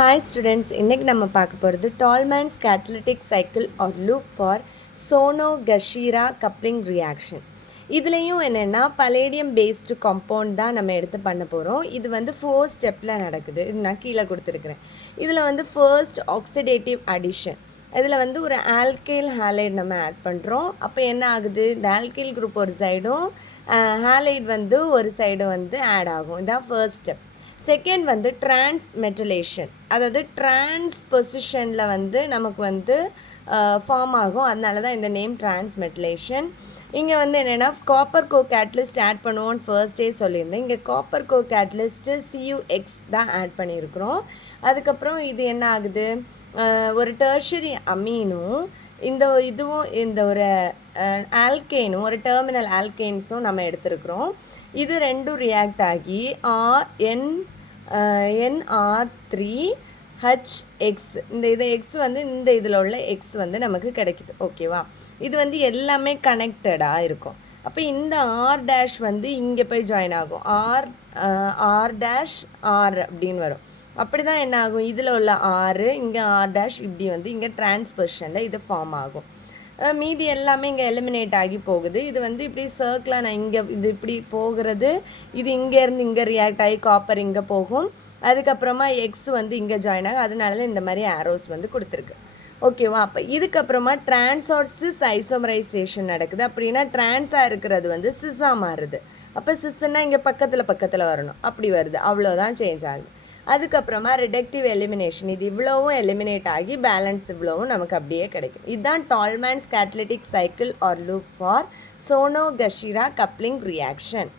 Hi students, இன்றைக்கி நம்ம பார்க்க போகிறது Tolman's catalytic cycle or loop for Sonogashira coupling reaction. இதுலேயும் என்னென்னா பலேடியம் பேஸ்டு காம்பவுண்ட் தான் நம்ம எடுத்து பண்ண போகிறோம். இது வந்து 4 ஸ்டெப்பில் நடக்குது. இது நான் கீழே கொடுத்துருக்குறேன். இதில் வந்து ஃபர்ஸ்ட் ஆக்சிடேட்டிவ் அடிஷன். இதில் வந்து ஒரு ஆல்கைல் ஹாலைட் நம்ம ஆட் பண்ணுறோம். அப்போ என்ன ஆகுது, இந்த ஆல்கைல் குரூப் ஒரு சைடும் ஹாலைட் வந்து ஒரு சைடும் வந்து ஆட் ஆகும். இதுதான் ஃபர்ஸ்ட் ஸ்டெப். செகண்ட் வந்து ட்ரான்ஸ்மெட்டலேஷன், அதாவது பொசிஷனில் வந்து நமக்கு வந்து ஃபார்ம் ஆகும். அதனால தான் இந்த நேம் ட்ரான்ஸ்மெட்டலேஷன். இங்கே வந்து என்னென்னா காப்பர் கோ கேட்டலிஸ்ட் ஆட் பண்ணுவோன்னு ஃபர்ஸ்டே சொல்லியிருந்தேன். இங்கே காப்பர் கோ கேட்டலிஸ்ட்டு CuX தான் ஆட் பண்ணியிருக்கிறோம். அதுக்கப்புறம் இது என்ன ஆகுது, ஒரு டெர்ஷரி அமீனும் இந்த ஒரு ஆல்கேனும் ஒரு டெர்மினல் ஆல்கேன்ஸும் நம்ம எடுத்துருக்குறோம். இது ரெண்டும் ரியாக்ட் ஆகி NR3HX, இது எக்ஸ் வந்து இந்த இதில் உள்ள எக்ஸ் வந்து நமக்கு கிடைக்குது. ஓகேவா, இது வந்து எல்லாமே கனெக்டடாக இருக்கும். அப்போ இந்த R' வந்து இங்கே போய் ஜாயின் ஆகும். R' அப்படின்னு வரும். அப்படி தான் என்ன ஆகும், இதில் உள்ள R இங்கே R' இப்படி வந்து இங்கே டிரான்ஸ்பொசிஷனில் இது ஃபார்ம் ஆகும். மீதி எல்லாமே இங்கே எலிமினேட் ஆகி போகுது. இது வந்து இப்படி சர்க்கிளாக நான் இங்கே இது இப்படி போகிறது, இது இங்கேருந்து இங்கே ரியாக்ட் ஆகி காப்பர் இங்கே போகும். அதுக்கப்புறமா எக்ஸ் வந்து இங்கே ஜாயின் ஆகும். அதனால இந்த மாதிரி ஆரோஸ் வந்து கொடுத்துருக்கு. ஓகேவா, அப்போ இதுக்கப்புறமா ட்ரான்ஸ் ஆர் சிஸ் ஐசோமரைசேஷன் நடக்குது. அப்படின்னா ட்ரான்ஸாக இருக்கிறது வந்து சிஸ்ஸாக மாறுது. அப்போ சிஸ்ஸுன்னா இங்கே பக்கத்தில் வரணும், அப்படி வருது. அவ்வளோதான் சேஞ்ச் ஆகுது. அதுக்கப்புறமா ரிடக்டிவ் எலிமினேஷன், இது இவ்வளவும் எலிமினேட் ஆகி பேலன்ஸ் இவ்வளவும் நமக்கு அப்படியே கிடைக்கும். இதுதான் Tolman's catalytic cycle or loop for Sonogashira coupling reaction.